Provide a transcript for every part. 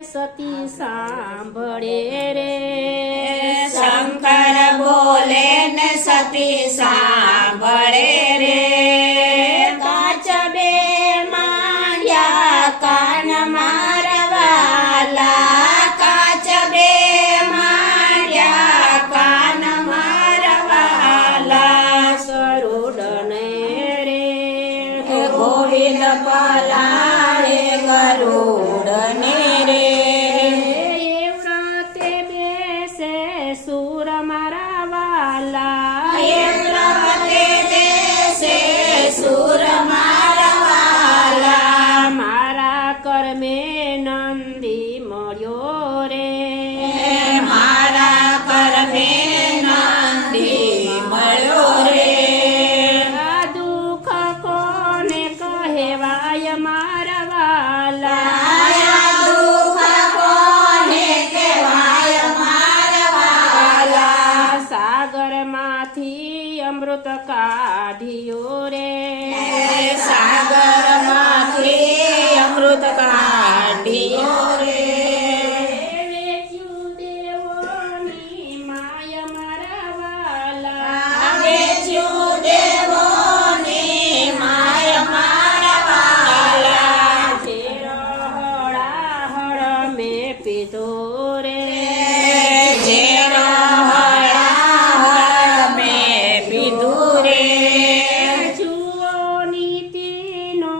સતી સાંભળે રે શંકર બોલે ને સતી સાંભળે રે કાચ બે માંડ્યા કાન મારવાલા કાચ બે માંડ્યા કાન મારવાલા ગરુડને રે ગોવિંદ પલાળે ગરુડને રે વ્રતે બેસે સુર મારા વાલા વ્રતે દેશે સુર મારવાલા મારા કર્મે નંદી મળ્યો રે મારા કર્મે નંદી મળ્યો રે આ દુઃખ કોને કહેવાય મારા વાલા દુઃખ કોને કહેવાય મારવાલા સાગર માંથી અમૃત કાઢ્યો રે સાગરમાંથી અમૃત કાઢ્યો રે વેચ્યું દેવોની માય મારા વાલા વેચ્યું દેવોની માય મારવાલા ઝેર હળાહળ મેં પીધો રે ઝેર હળાહળ મેં પીધું રે જુઓ નીતિનો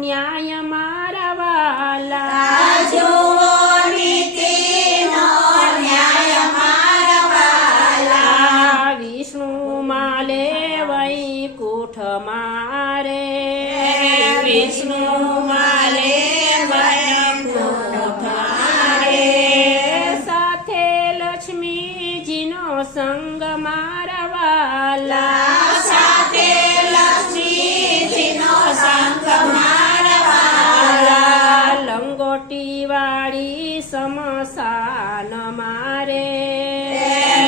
ન્યાય મારા વાલા જુઓ નીતિનો ન્યાય મારવાલા વિષ્ણુ માલે વૈકુંઠ મારે વિષ્ણુ માલે વૈકુંઠ મારે સાથે લક્ષ્મીજીનો સંગ મારા વાલા સાથે લક્ષ્મીજીનો સંગ મારવાલા લંગોટી વાળી સમસાન મારે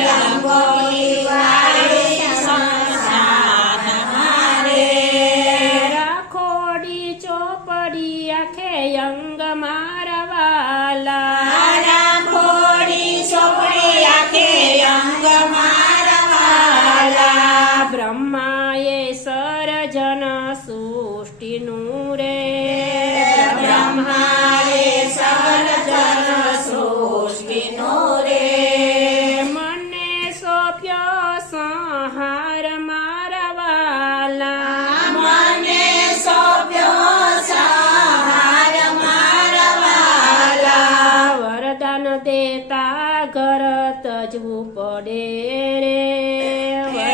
લંગોટી વાળી સમસાન મારે રાખોડી ચોપડી આખે અંગ મારા વાલા રાખોડી ચોપડી આખે અંગ મારવાલા બ્રહ્માએ સર્જન સૃષ્ટિનું રે બ્રહ્માએ સર્જન સૃષ્ટિનો રે મને સોંપ્યો સંહાર મારા વાલા મને સોંપ્યો સહાર મારવાલા વરદાન દેતા ઘર તજવું પડે રે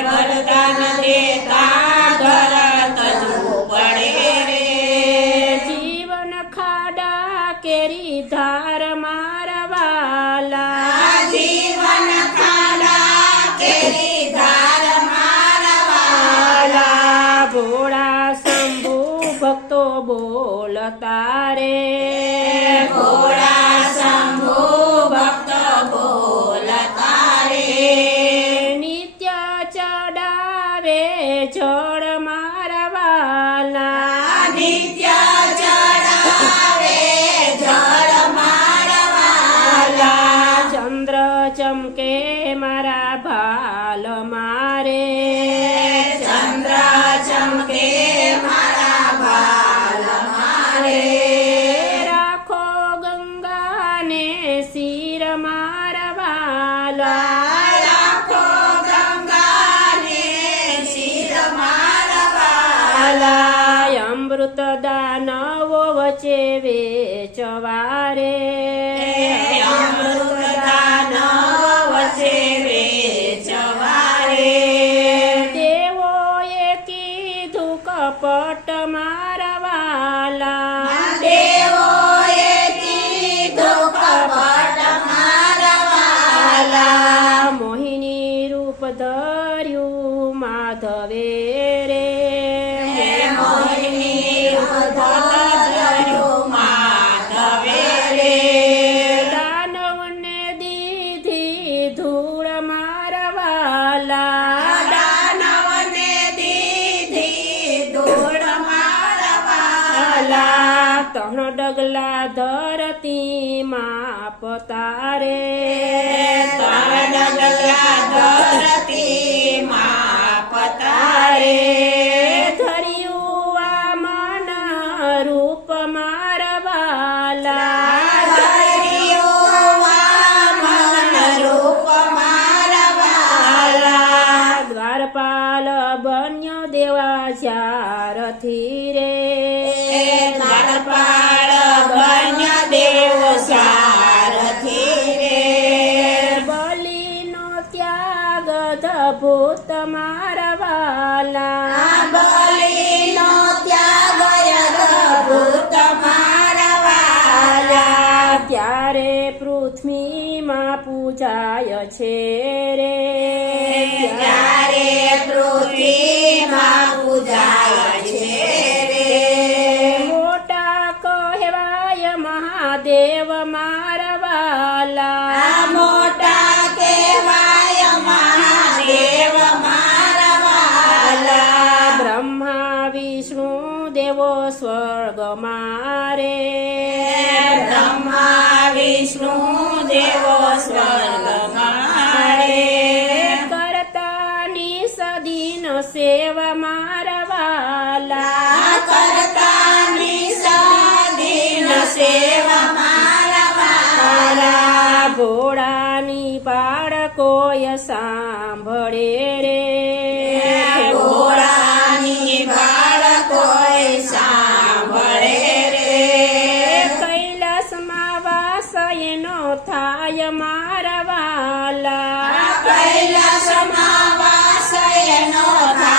વરદાન દેતા ઘર તજવું પડે રે જીવન ખાડા કેરી ધાર મારા વાલા જીવન ખાડા કેરી ધાર મારવાલા ભોળા શંભુ ભક્તો બોલતા રે ભોળા શંભુ ભક્ત બોલતા રે નિત્ય ચડાવે જળ મારા વાલા નિત્ય ચડાવે જળ મારવાલા ચંદ્ર ચમકે મારા ભાલ મારે ચંદ્ર ચમકે મારા બાલ મારે રાખો ગંગાને શિર મારા વાલા રાખો ગંગાને શિર મારવાલા અમૃત દાનવો વચ્ચે વેચવારે અમૃત દાનવ વચ્ચે વેચવારે દેવોએ કીધું કપટ મારા વાલા દેવોએ કીધું કપટ મારવાલા મોહિની રૂપ ધર્યું માધવે રે મોહિની ઉધર્યું માધવે રે દાનવને દીધી ધૂળ મારા વાલા દાનવને દીધી ધૂળ મારવાલા ત્રણ ડગલા ધરતી માં પતારે ત્રણ ડગલા ધરતીમાં પતારે ધર્યું આ મન રૂપ મારા વાલા રૂપ મારા વાલા દ્વારપાલ બન્યો દેવા ચારથી રે દ્વારપાળ બન્ય દેવ સારથી રે બલિનો ત્યાગ અદ્ભુત મારા વાલા બલિનો ત્યાગ અદ્ભુત મારા વાલા ત્યારે પૃથ્વીમાં પૂજાય છે રે ત્યારે પૃથ્વીમાં પૂજાય છે રે મોટા કહેવાય મહાદેવ મારા વાલા મોટા કહેવાય મહાદેવ મારા વાલા બ્રહ્મા વિષ્ણુ દેવો સ્વર્ગ મારે બ્રહ્મા વિષ્ણુ દેવો સ્વર્ગ મારે કરતાની સદીન સેવા મારા વાલા કરતાની સાધીન સેવા મારા વાલા ઘોડાની બાળકોય સાંભળે રે ઘોડાની બાળકોય સાંભળે રે કૈલાસમાં વાસ એનો થાય મારા વાલા કૈલાસમાં વાસ એનો થાય